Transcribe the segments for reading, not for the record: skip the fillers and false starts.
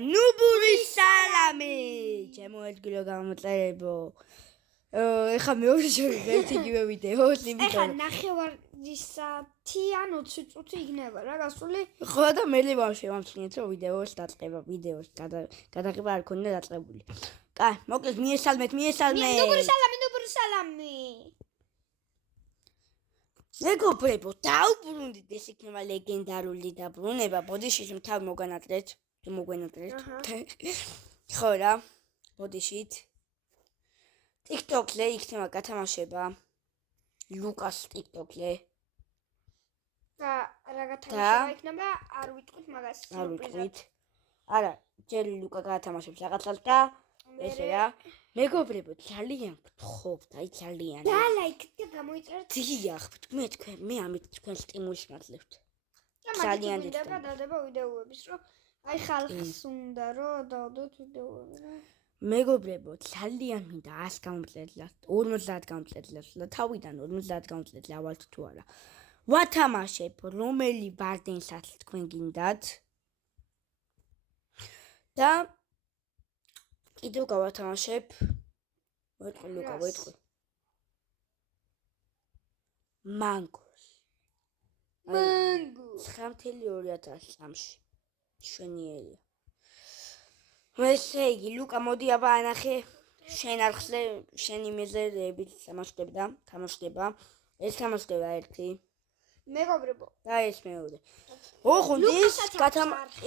ნუბური სალამი ჩემო ადგილო გამოწერებო ეხა მეორე შევიდეთ იგივე ვიდეოს ეხა ნახევარისათი ან 20 წუთი იქნება რა გასული ხო და მე შევამჩნიეთ რომ ვიდეოს დაწყება ვიდეოს გადაღება არ ქონდა დაწყებული კაი მოკლედ მიესალმეთ ნუბური სალამი მეგობრებო დაუბრუნდით ეს იქნება ლეგენდარული დაბრუნება ბოდიშით თავი მოგანატრეთ ხო რა ბოდიშით TikTok-ზე იქნება გათამაშება ლუკას TikTok-ზე და რა გათამაშება იქნება არ ვიტყვით მაგას არ ვიტყვით არა ჯერ ლუკა გათამაშებს რაღაცას და ესე რა მეგობრებო ძალიან გთხოვთ აი ძალიან და ლაიქით და გამოიწერეთ დიახ თქვენ მე ამით თქვენ სტიმულს მაძლევთ ძალიან დადება ვიდეოების რომ აი ხალხს უნდა რომ დავდოთ ვიდეოები რა მეგობრებო ძალიან მინდა 100 გამომწელს 50 გამომწელს და თავიდან 50 გამომწელს ავალთ თუ არა ვათამაშებ რომელი ბარდენსაც თქვენ გინდათ და კიდევ გავათამაშებ ვეთქვი ლუკა ვეთქვი მანგოს 9.2003-ში შვენიერია ესე იგი ლუკა მოდი აბა ანახე შენ არხზე შენი მეზერებით თამაშდება ეს თამაშდება ერთი მეგობრებო და ეს მეორე ოღონდ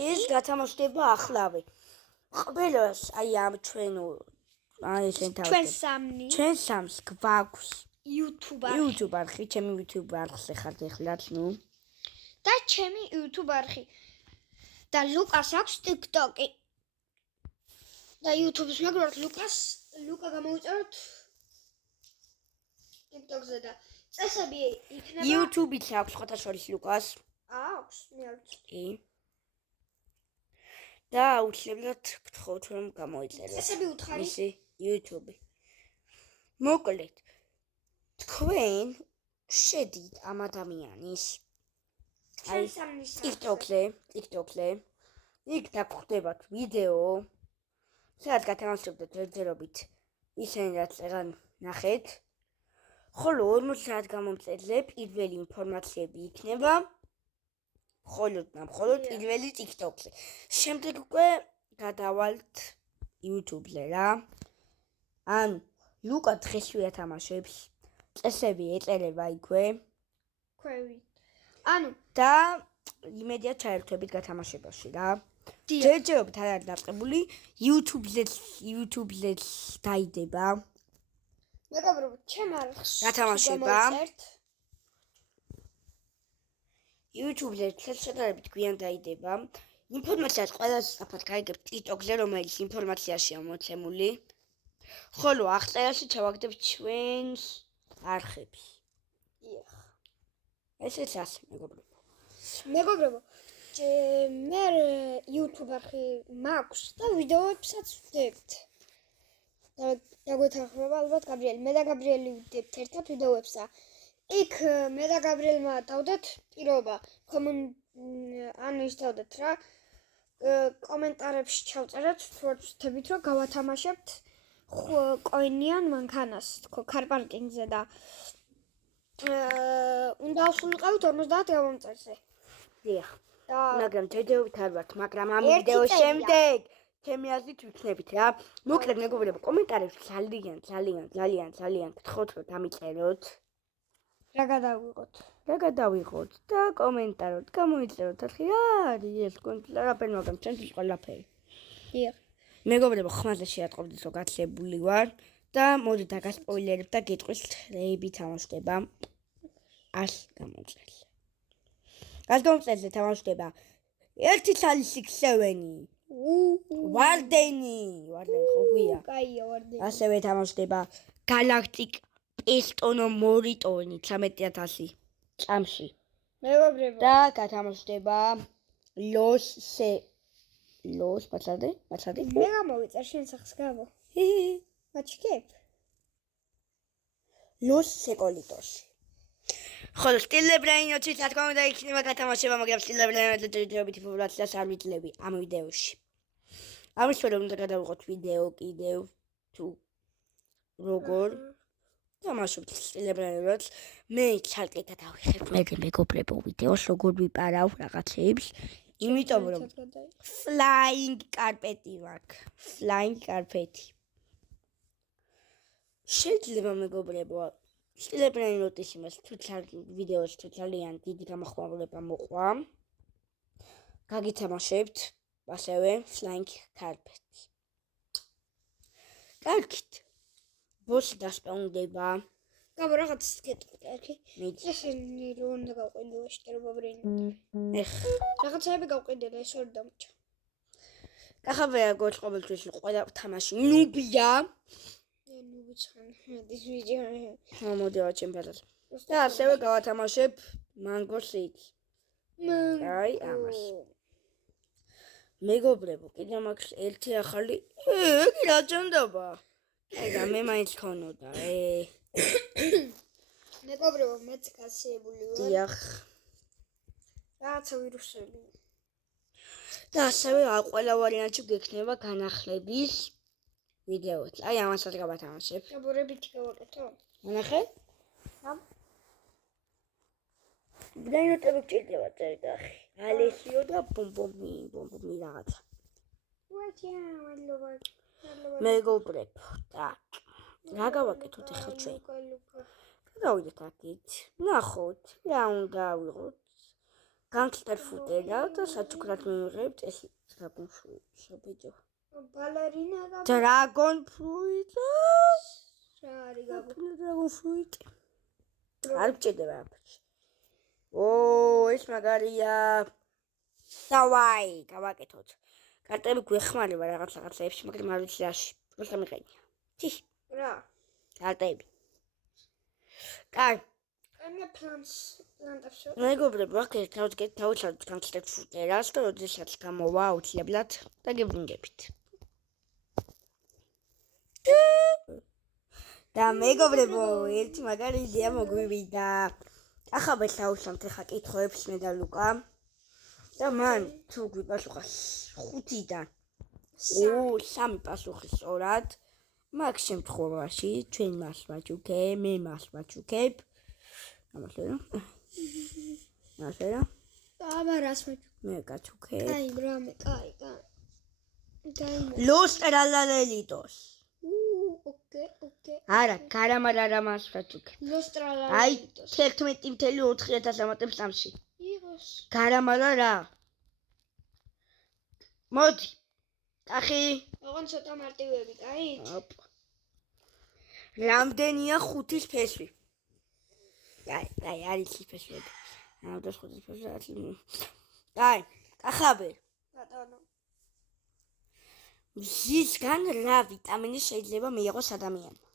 ეს გათამაშდება ახლავე ყველას აი ამ ჩვენო აი ესენ თავი ჩვენ სამს გვაქვს YouTube არხი ჩემი YouTube არხზე ხართ ეხლაც ნუ და ჩემი YouTube არხი და ლუკას აქვს TikTok-ი და YouTube-ს მაგრამ ლუკა გამოვიწეროთ TikTok-ზე და წესები იქნება YouTube-იც აქვს ხოთა შორის ლუკას აქვს მე არ კი და აუცილებლად გთხოვთ რომ გამოიწეროთ წესები უთხარი მისი YouTube მოკლედ თქვენ შედით ამ ადამიანის აი TikTok-ზე იქ დაგხვდებათ ვიდეო სადაც გათამაშებდეთ ერთდროებით ისინი რაც წეგან ნახეთ ხოლო 50 გამომწელზე პირველი ინფორმაციები იქნება მხოლოდ პირველი TikTok-ზე შემდეგ უკვე გადავალთ YouTube-ზე რა ან ლუკა დღესვე ათამაშებს წესები ეწერება იქვე ქვევით ანუ და იმედია ჩაერთვებით გათამაშებაში რა ჯერჯერობით არ არის დაწყებული YouTube-ზე დაიდება მეგობრებო ჩემ არხს გათამაშება YouTube-ზე შედარებით გვიან დაიდება ინფორმაციას ყველას საფრთხე გაიგებთ TikTok-ზე რომელიც ინფორმაციაშია მოცემული ხოლო აღწერაში ჩავაგდებ ჩვენს არხებს დიახ ესეც ასე მეგობრებო მე YouTube არხი მაქვს და ვიდეოებსაც ვდებთ და დაგვეთანხმება ალბათ გაბრიელი მე და გაბრიელი ვდებთ ერთად ვიდეოებსა იქ მე და გაბრიელმა დავდეთ პირობა ანუ ის დავდეთ რა კომენტარებში ჩავწერეთ თუ ვთქვით რომ გავათამაშებთ კოინიან მანქანას თქო კარპარკინგზე და უნდა ავსულიყავით 50 გამომწერზე დიახ მაგრამ ჯერჯერობით არ ვართ მაგრამ ამ ვიდეოს შემდეგ ჩემი აზრით ვიქნებით რა მოკლედ მეგობრებო კომენტარებში ძალიან გთხოვთ რომ დამიწეროთ რა გადავიღოთ და კომენტაროთ გამოიწეროთ ახი რა არის ეს კონტრაფერი მაგრამ ჩემთვის ყველაფერი დიახ მეგობრებო ხმაზე შეატყობდით რომ გაცლებული ვარ და მოდი დაგასპოილერებ და გეტყვის რეები თამაშდება 100 გამომწელს 100 გამომწელზე თამაშდება ერთი ცალისი ქსევენი ვარდენი ხო გვია კაია ვარდენი ასევე თამაშდება galactic piston moritoni 13000 წამში მეგობრებო და გათამაშდება los მაცადე მე გამოვიწერ შენ სახს გამო მაჩკებ los secolitos ხოლო სტილებრაინოჩიც რა თქმა უნდა იქნება გათამაშება მაგრამ სტილებრაინოჩიც ჯერჯერობით ინფორმაციას არ ვიძლევი ამ ვიდეოში ამის შემდეგ უნდა გადავიღოთ ვიდეო კიდევ თუ როგორ თამაშობთ სტილებრენებს. მე ცალკე გადავიხებ მეგობრებო ვიდეოს როგორ ვიპარავ რაღაცებს. იმიტომ რომ flying carpet-ი მაქვს. flying carpet-ი. შეიძლება მეგობრებო სტილებრენოტის იმას თუ ვიდეოს თუ ძალიან დიდი გამოხმაურება მოყვა. გაგითამაშებთ ასევე flying carpet-ი. კარგით. ბოსი დასპაუნდება. გაბა რაღაც გეტყვი, კარგი? ესენი რო უნდა გავყიდო შტერობა ბრინი. რაღაცები გავყიდე და ეს ორი დამჭა. კახაბია გოჩ ყოველთვის ყველა თამაში ნუბია. ნუბიცან, ეს ვიდეო. მოდივა ჩემპიონატს. და ასევე გავათამაშებ Mango City. აი ამას. მეგობრებო, კიდე მაქვს ერთი ახალი. იგი რა ჭამდება? და მე მაინც ქონოდა. მეგობრებო, მეც გასიებული ვარ. დიახ. რაღაცა ვირუსები. და ასევე ყველა ვარიანტში გექნება განახლების ვიდეოც. აი ამასაც გავათამაშებ. გაბორებითი გავაკეთო? ნახე? ბრაინოტები გჭირდება წერდახი. ალესიო და ბომბომი რაღაცა. მეგობრებო, так. რა გავაკეთოთ ახლა ჩვენ? გადავიდეთ აქეთ. ნახოთ, რა უნდა ავიღოთ. განცდარ ფუტერა და საჩუქრად მივიღებთ ეს Dragon Fruit. საბიჯო. ბალერინა და Dragon Fruit. რა არის გაბო? Dragon Fruit. არ გჭირდება აფშ. ეს მაგარია. დავაი, გავაკეთოთ. კარტები გვეხმარება რაღაცეებში, მაგრამ არ ვიცი რაში. просто მიყენია. რა? კარტები. კაი. მე პლანტებში. მეგობრებო, აქეთ დავუჩვენოთ განცდებს ფუტერას და როდესაც გამოვა აუცილებლად და გებრუნდებით. და მეგობრებო, ერთი მაგარი იდეა მოგვივიდა. ახლა შევშალთ ახლა კითხვებს მე და ლუკა. და მან თუ გვიპასუხა 5-დან 3 პასუხი სწორად, მაგ შემთხვევაში ჩვენ მას ვაჩუქებ, მე მას ვაჩუქებ. ამასერა. აბა რას ვაჩუქებ? მე გაჩუქებ. კაი, ბრამე, კაი. Los Tralalelitos. ოკეი. არა, კარამარამას ვაჩუქებ. Los აი, Tralalelitos. 11,4,300-ში. იღოს. გარამალა რა? მოდი. კახი. ოღონდ ცოტა მარტივები, კაი? რამდენია 5-ის ფესვი? აი, არის ის ფესვი. და 5-ის ფესვი არის. აი, კახაბე. ბატონო. მზისგან რა ვიტამინი შეიძლება მიიღოს ადამიანმა?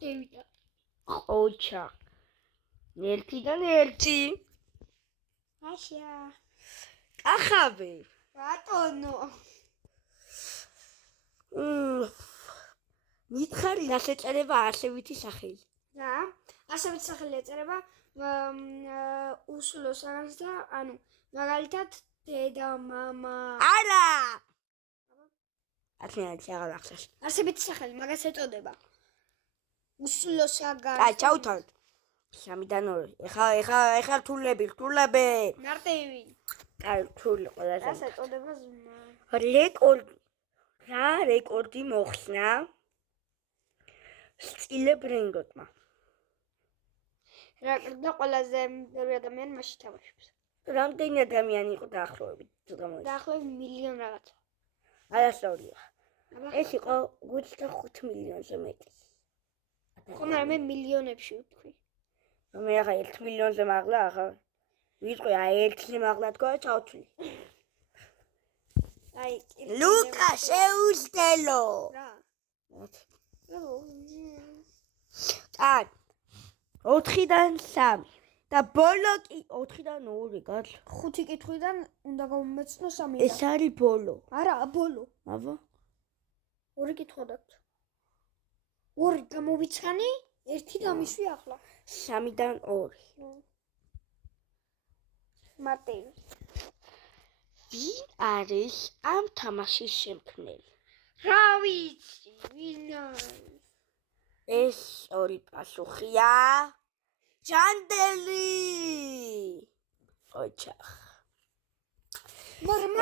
დევიტა. ოჩა. 1-დან 1. აშა. კახაბე. ბატონო. მითხარი რა შეწერება არსებითი სახელი? რა? არსებითი სახელი ეწერება უსულო საგანს და ანუ მაგალითად დედა, მამა. არა! ათმიანეთი აღარ ახსენე. არსებითი სახელი მაგას ეწოდება. უსულო საგანს. აი, ჩავთავთ. 3-დან 2. ეხა რთულები. მარტივი. აი, რთული ყველაზე. ასე ეწოდება ზმა. რეკორდი. რა რეკორდი მოხსნა? სტილებრენგოტმა. რა და ყველაზე ბევრი ადამიანი მასში თამაშობს. რამდენი ადამიანი იყო დაახლოებით? დაახლოებით მილიონ რაღაცა. არასწორია. ეს იყო 5 მილიონზე მეტი. ხომ არა მე მილიონებში ვთქვი. მე ახლა 1 მილიონზე მაღლა ახლა ვიტყვი აი 1-ზე მაღლა თქვა ჩავთვლი. აი ლუკა შეუსდელო. რა? აი 4-დან 3 და ბოლო კი 4-დან 2 გათლა. 5 კითხვიდან უნდა გამომეცნო 3. ეს არის ბოლო. არა, ბოლო. აბა 2 კითხვა დაგვთ. 2 გამოვიცხანი, 1 დამიშვი ახლა. 3-დან 2. მარტივი. ვინ არის ამ თამაშის შემქმნელი? რა ვიცი, ვინ არის? ეს ორი პასუხია. ჯანდელი. ოჩახ.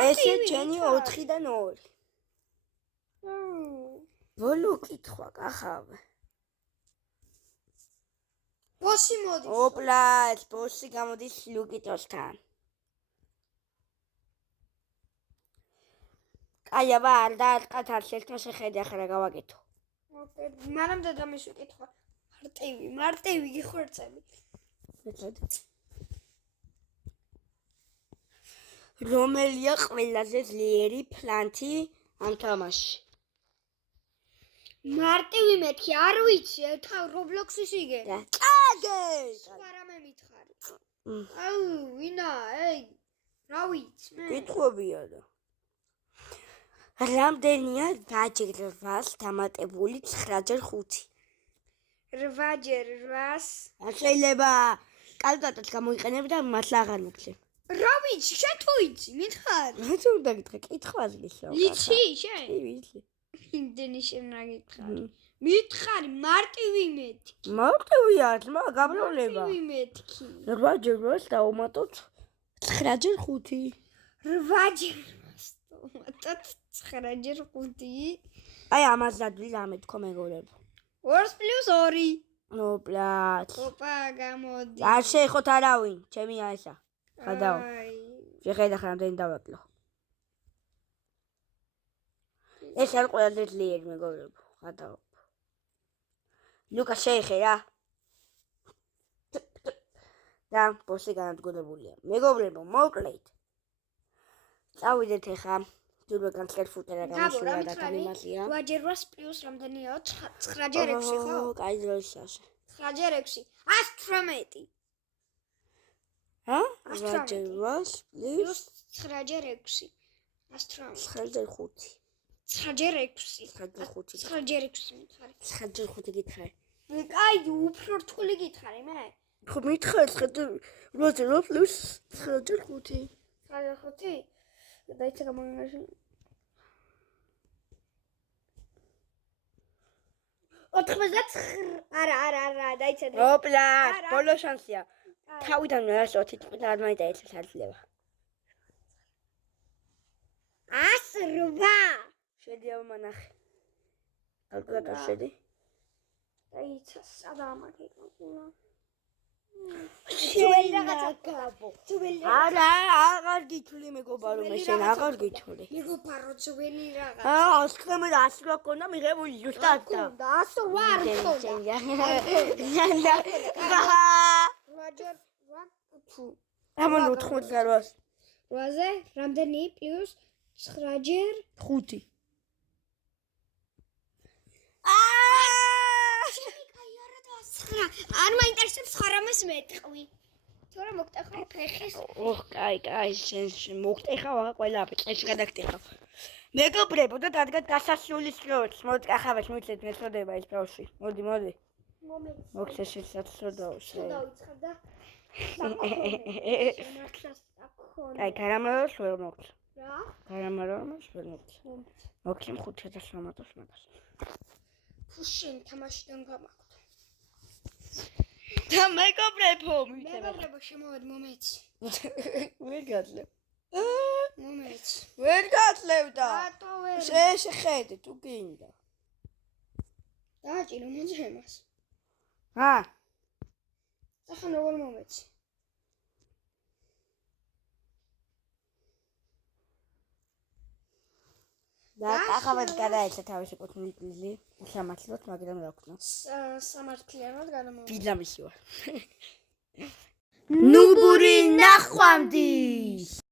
ესე ჩენი 4-დან 2. ბოლო კითხვა კახავე. ბოსი მოდის. ოპლა, ბოსი გამოდის ლუკიტოსთან. აი, აბა, არ დაარტყათ არც ერთმა შეხედე ახლა გავაკეთო. მანამდე დამის ვიკითხვა. მარტივი გიხორცები. რომელია ყველაზე ძლიერი ფლანთი ამ თამაშში? მარტივი მეთქი, არ ვიცი, თავ Roblox-ის იგე. კაგე! სვარამე მითხარი. აუ, ვინა, რა ვიცი მე. კითხვებია და. რამდენია 8-8-ს დამატებული 9-5? 8-8. არ შეიძლება კალკულატორს გამოიყენებ და მართლა აღარ მოგცემ. რა ვიცი, შენ თუ იცი, მითხარი. რა უნდა გითხრა, კითხვაზე გისვა. იცი, შენ? ვიცი. იმდენი შენ რა გითხარი? მითხარი, მარტივი მეთქი. მარტივია, ძმა, გაბრალება. მარტივი მეთქი. 8-8-ს დავუმატოთ 9-5. 8-8-ს დავუმატოთ 9-5. აი, ამას დადვი რამე თქო მეგობრებო. 2+2. ოპლაც. ოპა, გამოდი. არ შეეხოთ არავინ, ჩემია ესა. ხადაო. აი. შეხედა რამდენი დავაკლო. ეს არ ყველაზე ძლიერი მეგობრებო, ხადაო. ლუკა შეეხე რა. და ბოსი განადგურებულია. მეგობრებო, მოკლედ. წავიდეთ ახლა. ძურბეგან ფუტერა გამოსულა და განიმასია. 8+8 რამდენია? 9-6 ხო? კაი დროშაშე. 9-6. 118. ჰა? 8+9-6. 9-6. 118. 9-5. 9-6. 9-5. 9-6 მითხარი. 9-5 გითხარი. კაი, უფრო რთული გითხარი მე. ხო მითხარ 9+9+9-5. 9-5. დაიცა გამოგაში. 89. არა, დაიცა. ოპლა, ბოლო შანსია. თავიდან რას 20 არ მაინტერესებს არ ძლევა. 108. შედი ამანახე. კალკულატორ შედი. დაიცა, სადაა მაგეკა. არა, აღარ გითვლი მეგობარო, მე შენ აღარ გითვლი. მეგობარო, ძველი რაღაც. სქემა და 100 ქონდა მიღებული ზუსტად და. 108 ქონდა. ამან 88. 8-ზე რამდენი პლუს 9-5. არ მაინტერესებს 9-ს მეტყვი. თორე მოგტეხავ ფეხის. კაი, შენ მოგტეხავ აღა ყველაფერს, წელს გადაგტეხავ. მეგობრებო და დადგა დასასრულის დროს. მოდი კახავას მიცეთ მეთოდება ეს ბავშვი. მოდი. მოგცე შესაძლოა. დავიცხებ და კაი, გარამაროს ვერ მოგცე. რა? გარამაროს ვერ მოგცე. მოგცე 5,900 მაგას. ფუშენ თამაშიდან გამაქვს. და მეგობრებო, შემოვედ მომეცი. ვერ გაძლევ. მომეცი. ვერ გაძლევდა. რატო ვერ? შეხედე თუ გინდა. დააჭირო მოძემას. ჰა? ახლა როგორ მომეცი? და კახავად გადაეცა თავისი კუთვნილი. სამართლოდ, მაგრამ რა ვქნა? სამართლიანად გადამოვიდა. ბიძამისი ვარ. ნუბური ნახვამდის.